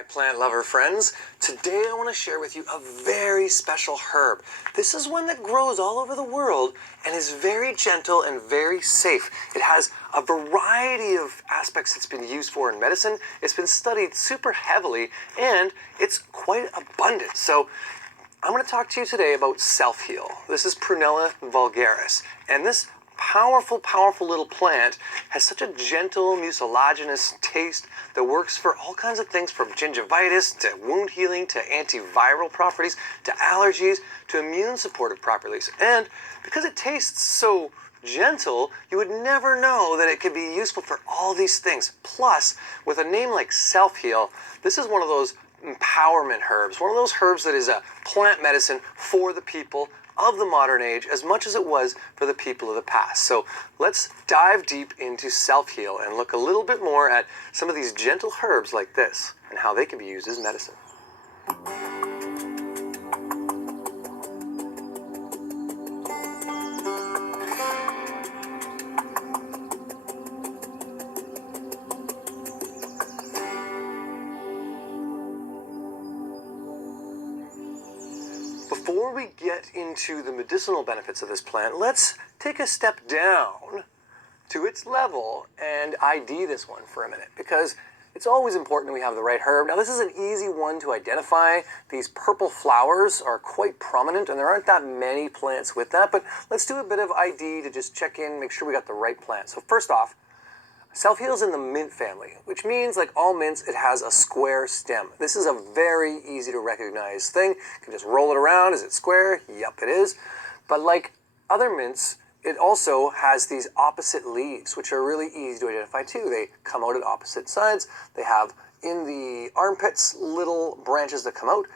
My plant lover friends, today I want to share with you a very special herb. This is one that grows all over the world and is very gentle and very safe. It has a variety of aspects it's been used for in medicine. It's been studied super heavily and it's quite abundant. So I'm going to talk to you today about self-heal. This is Prunella vulgaris, and this powerful little plant has such a gentle mucilaginous taste that works for all kinds of things, from gingivitis to wound healing to antiviral properties to allergies to immune supportive properties. And because it tastes so gentle, you would never know that it could be useful for all these things. Plus, with a name like self-heal, this is one of those empowerment herbs, one of those herbs that is a plant medicine for the people of the modern age as much as it was for the people of the past. So let's dive deep into self-heal and look a little bit more at some of these gentle herbs like this and how they can be used as medicine. Before we get into the medicinal benefits of this plant, let's take a step down to its level and ID this one for a minute, because it's always important we have the right herb. Now, this is an easy one to identify. These purple flowers are quite prominent, and there aren't that many plants with that, but let's do a bit of ID to just check in, make sure we got the right plant. So first off, self-heal is in the mint family, which means, like all mints, it has a square stem. This is a very easy to recognize thing. You can just roll it around. Is it square? Yep, it is. But like other mints, it also has these opposite leaves, which are really easy to identify too. They come out at opposite sides. They have, in the armpits, little branches that come out.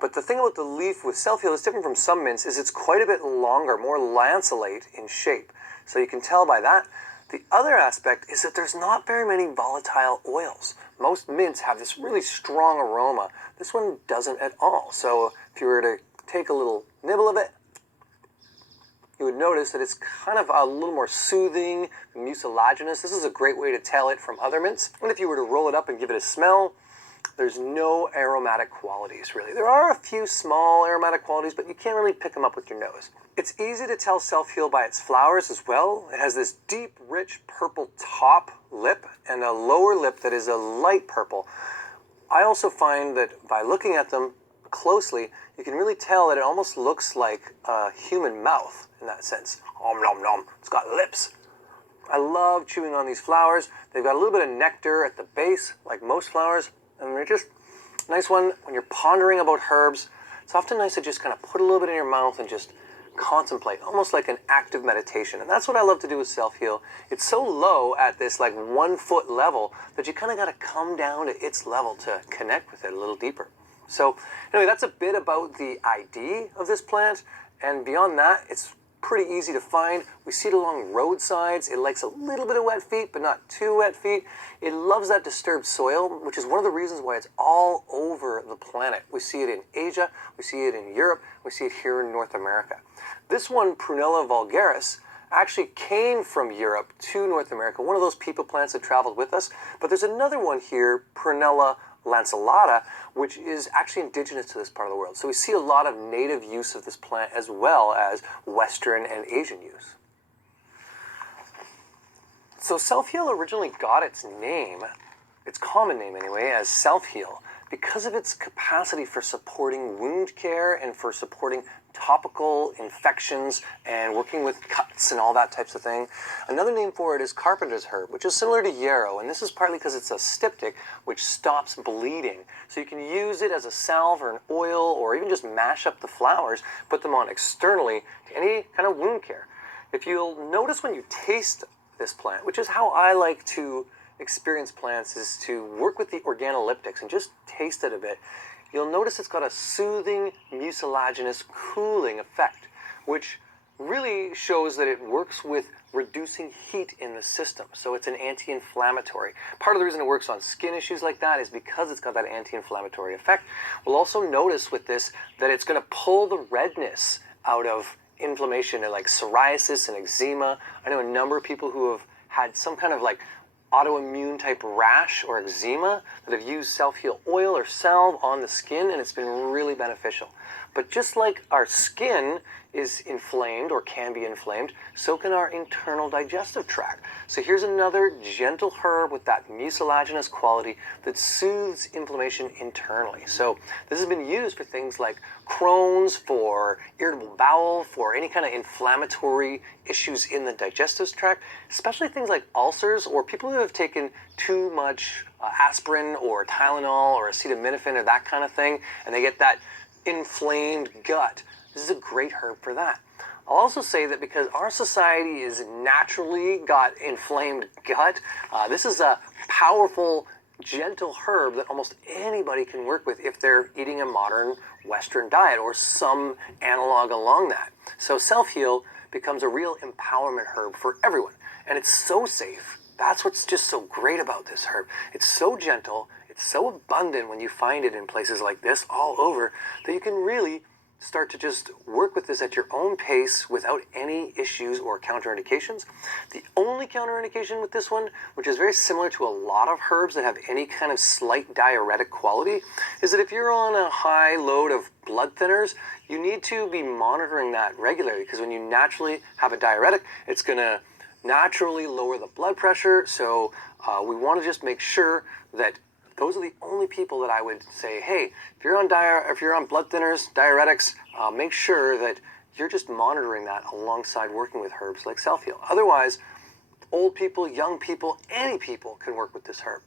But the thing about the leaf with self-heal is different from some mints is it's quite a bit longer, more lanceolate in shape. So you can tell by that. The other aspect is that there's not very many volatile oils. Most mints have this really strong aroma. This one doesn't at all. So if you were to take a little nibble of it, you would notice that it's kind of a little more soothing, mucilaginous. This is a great way to tell it from other mints. And if you were to roll it up and give it a smell, there's no aromatic qualities, really. There are a few small aromatic qualities, but you can't really pick them up with your nose. It's easy to tell self-heal by its flowers as well. It has this deep, rich purple top lip and a lower lip that is a light purple. I also find that by looking at them closely, you can really tell that it almost looks like a human mouth in that sense. Om nom nom. It's got lips. I love chewing on these flowers. They've got a little bit of nectar at the base, like most flowers, and they're just a nice one when you're pondering about herbs. It's often nice to just kind of put a little bit in your mouth and just contemplate, almost like an active meditation. And that's what I love to do with self-heal. It's so low at this like 1 foot level that you kind of got to come down to its level to connect with it a little deeper. So anyway, that's a bit about the ID of this plant. And beyond that, it's pretty easy to find. We see it along roadsides. It likes a little bit of wet feet, but not too wet feet. It loves that disturbed soil, which is one of the reasons why it's all over the planet. We see it in Asia, we see it in Europe, we see it here in North America. This one, Prunella vulgaris, actually came from Europe to North America, one of those people plants that traveled with us. But there's another one here, Prunella lanceolata, which is actually indigenous to this part of the world. So we see a lot of native use of this plant as well as Western and Asian use. So self-heal originally got its name, its common name anyway, as self-heal because of its capacity for supporting wound care and for supporting topical infections and working with cuts and all that types of thing. Another name for it is carpenter's herb, which is similar to yarrow, and this is partly because it's a styptic, which stops bleeding. So you can use it as a salve or an oil, or even just mash up the flowers, put them on externally to any kind of wound care. If you'll notice when you taste this plant, which is how I like to experience plants, is to work with the organoleptics and just taste it a bit. You'll notice it's got a soothing, mucilaginous, cooling effect, which really shows that it works with reducing heat in the system. So it's an anti-inflammatory. Part of the reason it works on skin issues like that is because it's got that anti-inflammatory effect. We'll also notice with this that it's going to pull the redness out of inflammation, like psoriasis and eczema. I know a number of people who have had some kind of like autoimmune type rash or eczema that have used self-heal oil or salve on the skin, and it's been really beneficial. But just like our skin is inflamed or can be inflamed, so can our internal digestive tract. So here's another gentle herb with that mucilaginous quality that soothes inflammation internally. So this has been used for things like Crohn's, for irritable bowel, for any kind of inflammatory issues in the digestive tract, especially things like ulcers or people who have taken too much aspirin or Tylenol or acetaminophen or that kind of thing, and they get that inflamed gut. This is a great herb for that. I'll also say that because our society is naturally got inflamed gut, this is a powerful, gentle herb that almost anybody can work with if they're eating a modern Western diet or some analog along that. So self-heal becomes a real empowerment herb for everyone. And it's so safe. That's what's just so great about this herb. It's so gentle, it's so abundant when you find it in places like this all over that you can really start to just work with this at your own pace without any issues or counterindications. The only counterindication with this one, which is very similar to a lot of herbs that have any kind of slight diuretic quality, is that if you're on a high load of blood thinners, you need to be monitoring that regularly, because when you naturally have a diuretic, it's going to naturally lower the blood pressure. So we want to just make sure that those are the only people that I would say, hey, if you're on blood thinners, diuretics, make sure that you're just monitoring that alongside working with herbs like self-heal. Otherwise, old people, young people, any people can work with this herb.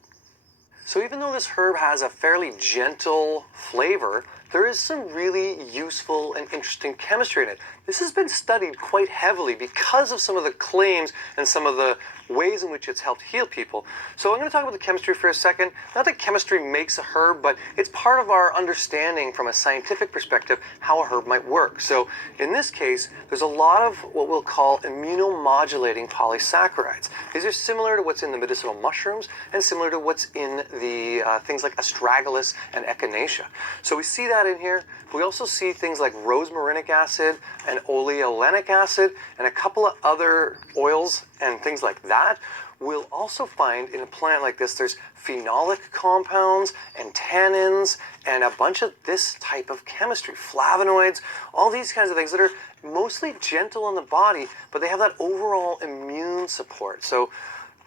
So even though this herb has a fairly gentle flavor, there is some really useful and interesting chemistry in it. This has been studied quite heavily because of some of the claims and some of the ways in which it's helped heal people. So I'm going to talk about the chemistry for a second. Not that chemistry makes a herb, but it's part of our understanding from a scientific perspective how a herb might work. So in this case, there's a lot of what we'll call immunomodulating polysaccharides. These are similar to what's in the medicinal mushrooms and similar to what's in the things like astragalus and echinacea. So we see that in here. We also see things like rosmarinic acid and oleolenic acid and a couple of other oils and things like that. We'll also find in a plant like this, there's phenolic compounds and tannins and a bunch of this type of chemistry, flavonoids, all these kinds of things that are mostly gentle on the body, but they have that overall immune support. So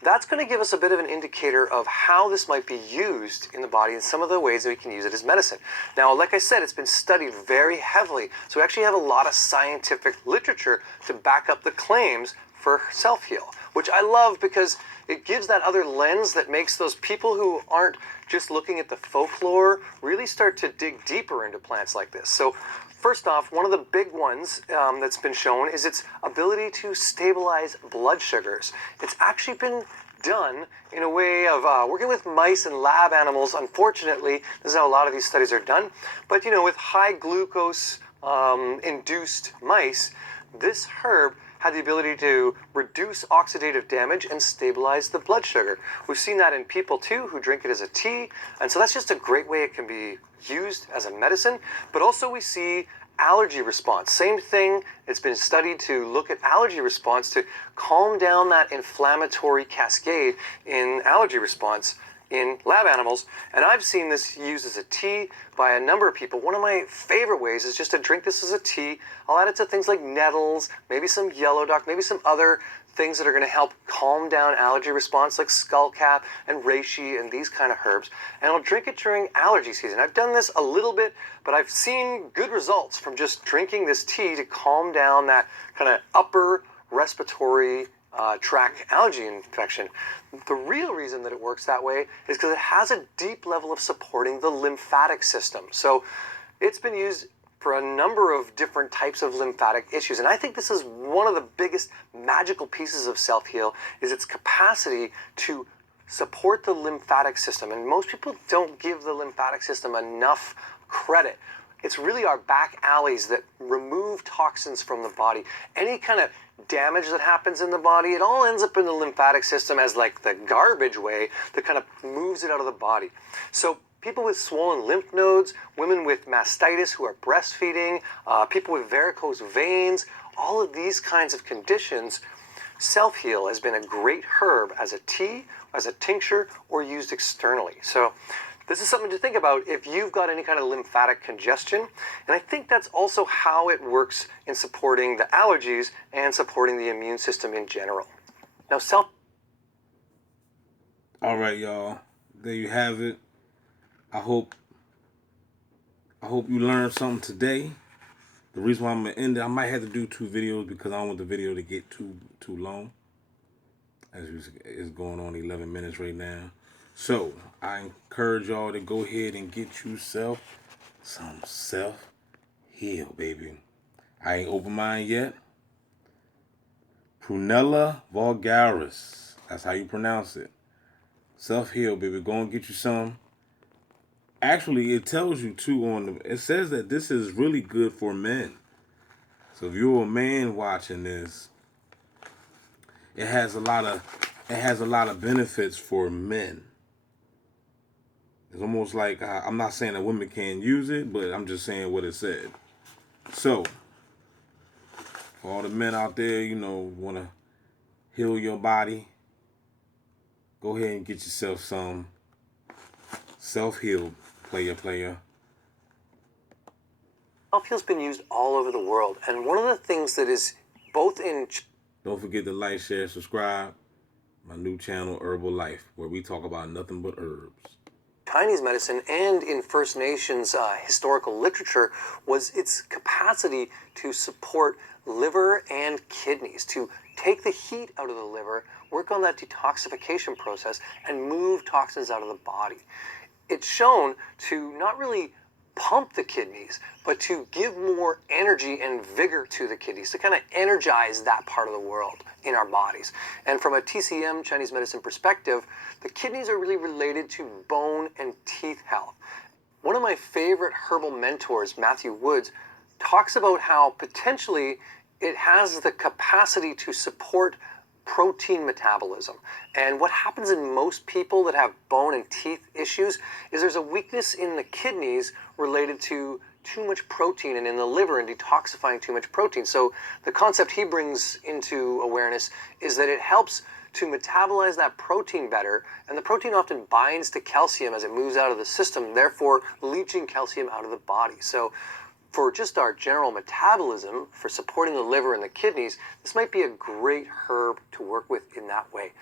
that's going to give us a bit of an indicator of how this might be used in the body and some of the ways that we can use it as medicine. Now, like I said, it's been studied very heavily, so we actually have a lot of scientific literature to back up the claims for self-heal, which I love because it gives that other lens that makes those people who aren't just looking at the folklore really start to dig deeper into plants like this. So first off, one of the big ones that's been shown is its ability to stabilize blood sugars. It's actually been done in a way of working with mice and lab animals. Unfortunately, this is how a lot of these studies are done. But you know, with high glucose induced mice, this herb had the ability to reduce oxidative damage and stabilize the blood sugar. We've seen that in people too who drink it as a tea, and so that's just a great way it can be used as a medicine. But also we see allergy response. Same thing, it's been studied to look at allergy response to calm down that inflammatory cascade in allergy response in lab animals, and I've seen this used as a tea by a number of people. One of my favorite ways is just to drink this as a tea. I'll add it to things like nettles, maybe some yellow dock, maybe some other things that are going to help calm down allergy response like skullcap and reishi and these kind of herbs, and I'll drink it during allergy season. I've done this a little bit, but I've seen good results from just drinking this tea to calm down that kind of upper respiratory tract allergy infection. The real reason that it works that way is because it has a deep level of supporting the lymphatic system. So it's been used for a number of different types of lymphatic issues. And I think this is one of the biggest magical pieces of self-heal, is its capacity to support the lymphatic system. And most people don't give the lymphatic system enough credit. It's really our back alleys that remove toxins from the body. Any kind of damage that happens in the body, it all ends up in the lymphatic system as like the garbage way that kind of moves it out of the body. So people with swollen lymph nodes, women with mastitis who are breastfeeding, people with varicose veins, all of these kinds of conditions, self-heal has been a great herb as a tea as a tincture or used externally. So this is something to think about if you've got any kind of lymphatic congestion. And I think that's also how it works in supporting the allergies and supporting the immune system in general. Now, all right, y'all. There you have it. I hope you learned something today. The reason why I'm gonna end it, I might have to do 2 videos because I don't want the video to get too long. As it's going on 11 minutes right now. So I encourage y'all to go ahead and get yourself some self-heal, baby. I ain't open mine yet. Prunella Vulgaris. That's how you pronounce it. Self-heal, baby. Go and get you some. Actually, it tells you too it says that this is really good for men. So if you're a man watching this, it has a lot of benefits for men. It's almost like I'm not saying that women can't use it, but I'm just saying what it said. So for all the men out there, want to heal your body, go ahead and get yourself some self-heal, player. self-heal's been used all over the world, and one of the things that is both in... Don't forget to like, share, subscribe. My new channel, Herbal Life, where we talk about nothing but herbs. Chinese medicine and in First Nations historical literature was its capacity to support liver and kidneys, to take the heat out of the liver, work on that detoxification process, and move toxins out of the body. It's shown to not really pump the kidneys, but to give more energy and vigor to the kidneys, to kind of energize that part of the world in our bodies. And from a TCM, Chinese medicine perspective, the kidneys are really related to bone and teeth health. One of my favorite herbal mentors, Matthew Woods, talks about how potentially it has the capacity to support protein metabolism. And what happens in most people that have bone and teeth issues is there's a weakness in the kidneys related to too much protein, and in the liver and detoxifying too much protein. So the concept he brings into awareness is that it helps to metabolize that protein better, and the protein often binds to calcium as it moves out of the system, therefore leaching calcium out of the body. So for just our general metabolism, for supporting the liver and the kidneys, this might be a great herb to work with in that way.